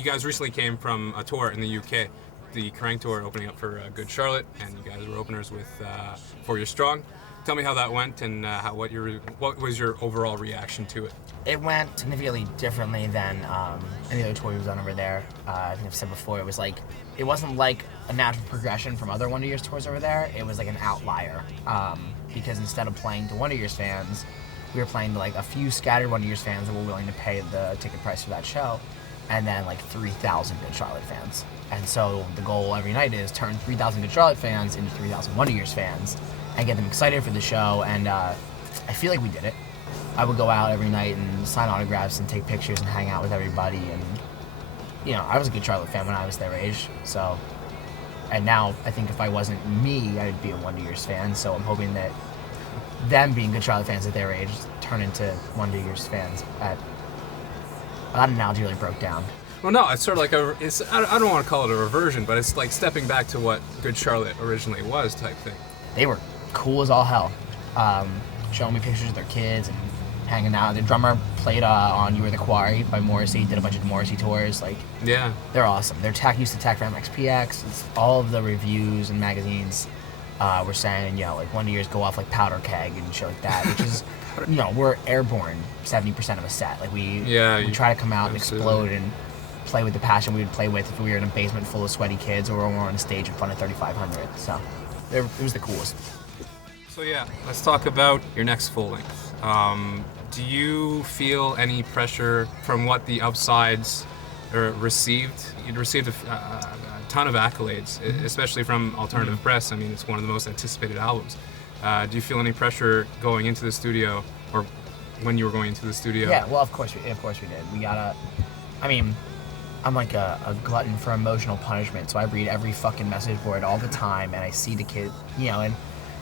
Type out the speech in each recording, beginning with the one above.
you guys recently came from a tour in the UK, the Kerrang tour, opening up for Good Charlotte, and you guys were openers with For You're Strong. Tell me how that went, and what was your overall reaction to it? It went significantly differently than any other tour we've done over there. I think I've said before, it wasn't like a natural progression from other Wonder Years tours over there. It was like an outlier, because instead of playing to Wonder Years fans, we were playing to like a few scattered Wonder Years fans that were willing to pay the ticket price for that show, and then like 3,000 Good Charlotte fans. And so the goal every night is turn 3,000 Good Charlotte fans into 3,000 Wonder Years fans and get them excited for the show, and I feel like we did it. I would go out every night and sign autographs and take pictures and hang out with everybody, and you know, I was a Good Charlotte fan when I was their age, so, and now I think if I wasn't me, I'd be a Wonder Years fan, so I'm hoping that them being Good Charlotte fans at their age turn into Wonder Years fans at, that analogy really broke down. Well, no, it's sort of like I don't want to call it a reversion, but it's like stepping back to what Good Charlotte originally was type thing. They were cool as all hell, showing me pictures of their kids and hanging out. The drummer played on You Were the Quarry by Morrissey, did a bunch of Morrissey tours. Like, yeah, they're awesome. They're used to Tech for MXPX. It's all of the reviews and magazines were saying, you know, like Wonder Years go off like powder keg and shit like that, which is, you know, we're airborne 70% of a set. Like we try to come out and explode and play with the passion we would play with if we were in a basement full of sweaty kids or we were on a stage in front of 3,500. So it was the coolest. So yeah, let's talk about your next full length. Do you feel any pressure from what the Upsides received? You'd received a ton of accolades, especially from alternative press. I mean, it's one of the most anticipated albums. Do you feel any pressure going into the studio, or when you were going into the studio? Yeah, well, of course we did. We gotta. I mean, I'm like a glutton for emotional punishment, so I read every fucking message board all the time, and I see the kid, you know, and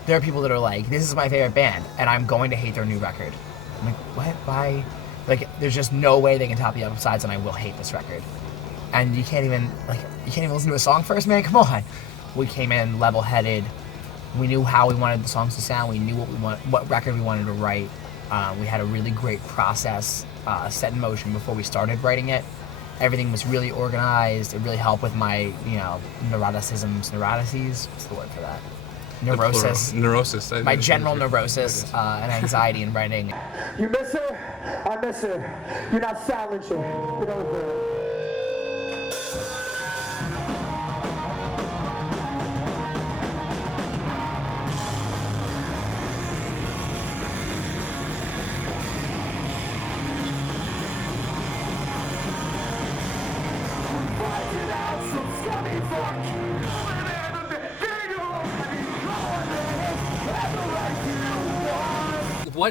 there are people that are like, this is my favorite band, and I'm going to hate their new record. I'm like, what? Why? Like, there's just no way they can top the Upsides, and I will hate this record. And you can't even listen to a song first, man? Come on. We came in level-headed. We knew how we wanted the songs to sound. We knew what record we wanted to write. We had a really great process set in motion before we started writing it. Everything was really organized. It really helped with my, you know, neuroses. What's the word for that? Neurosis. My general neurosis and anxiety in writing. You miss her? I miss her. You're not silent yet. Get over it.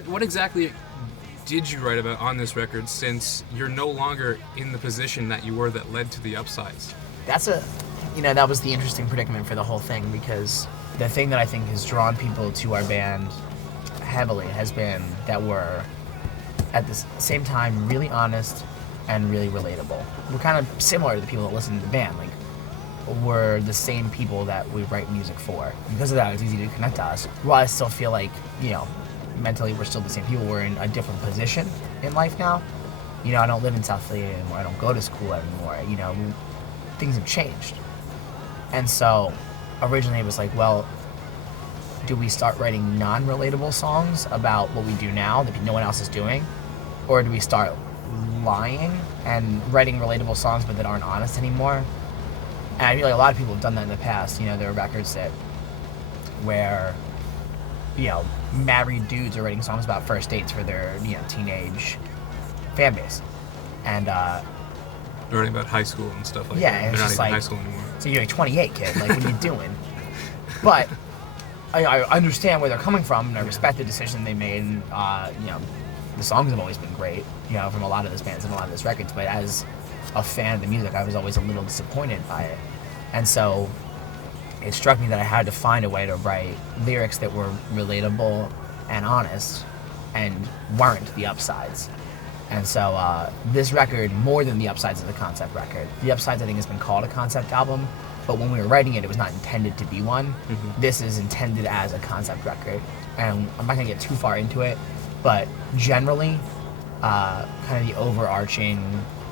What exactly did you write about on this record, since you're no longer in the position that you were that led to the Upsides? That was the interesting predicament for the whole thing, because the thing that I think has drawn people to our band heavily has been that we're at the same time really honest and really relatable. We're kind of similar to the people that listen to the band. Like, we're the same people that we write music for. Because of that, it's easy to connect to us. While I still feel like, you know, mentally we're still the same people, we're in a different position in life now. You know, I don't live in South Philly anymore. I don't go to school anymore. You know, things have changed. And so originally it was like, well, do we start writing non-relatable songs about what we do now that no one else is doing? Or do we start lying and writing relatable songs but that aren't honest anymore? And I feel like a lot of people have done that in the past. You know, there are records where, you know, married dudes are writing songs about first dates for their, you know, teenage fan base. And writing about high school and stuff like that. Yeah, it's They're just not even like, high school anymore. So you're like 28, kid, like, what are you doing? But I understand where they're coming from, and I respect the decision they made, and you know, the songs have always been great, you know, from a lot of those bands and a lot of those records, but as a fan of the music, I was always a little disappointed by it. And so it struck me that I had to find a way to write lyrics that were relatable and honest and weren't the Upsides. And so this record, more than the Upsides, is a concept record. The Upsides, I think, has been called a concept album, but when we were writing it, it was not intended to be one. Mm-hmm. This is intended as a concept record. And I'm not going to get too far into it, but generally, kind of the overarching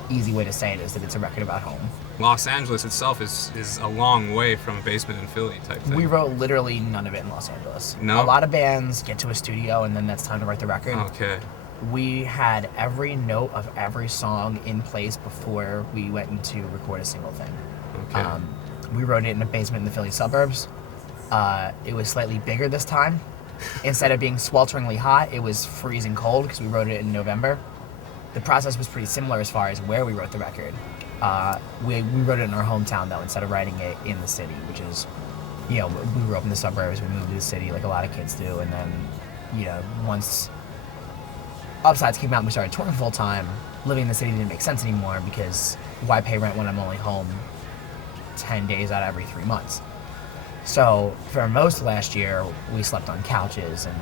easy way to say it is that it's a record about home. Los Angeles itself is a long way from a basement in Philly type thing. We wrote literally none of it in Los Angeles. No? A lot of bands get to a studio and then that's time to write the record. Okay. We had every note of every song in place before we went into record a single thing. Okay. We wrote it in a basement in the Philly suburbs. It was slightly bigger this time. Instead of being swelteringly hot, it was freezing cold because we wrote it in November. The process was pretty similar as far as where we wrote the record. We wrote it in our hometown, though, instead of writing it in the city, which is, you know, we grew up in the suburbs, we moved to the city like a lot of kids do, and then, you know, once Upsides came out and we started touring full-time, living in the city didn't make sense anymore because why pay rent when I'm only home 10 days out of every 3 months? So for most of last year, we slept on couches and,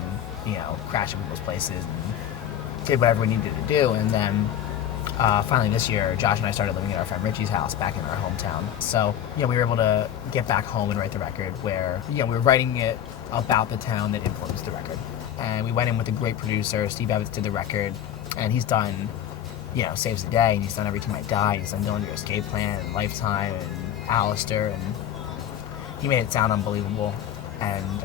you know, crashed in people's places and did whatever we needed to do. And then finally this year, Josh and I started living at our friend Richie's house back in our hometown. So, you know, we were able to get back home and write the record where, you know, we were writing it about the town that influenced the record. And we went in with a great producer. Steve Evans did the record, and he's done, you know, Saves the Day, and he's done Every Time I Die, he's done Dillinger Escape Plan, and Lifetime, and Alistair, and he made it sound unbelievable. And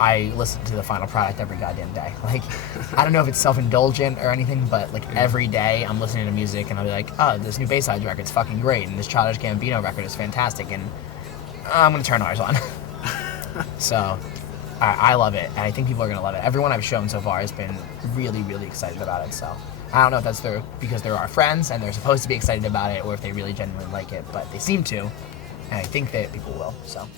I listen to the final product every goddamn day. Like, I don't know if it's self-indulgent or anything, but like every day I'm listening to music and I'll be like, oh, this new Bayside record's fucking great, and this Childish Gambino record is fantastic, and I'm gonna turn ours on. So I love it, and I think people are gonna love it. Everyone I've shown so far has been really, really excited about it. So I don't know if that's because they're our friends and they're supposed to be excited about it, or if they really genuinely like it, but they seem to, and I think that people will. So.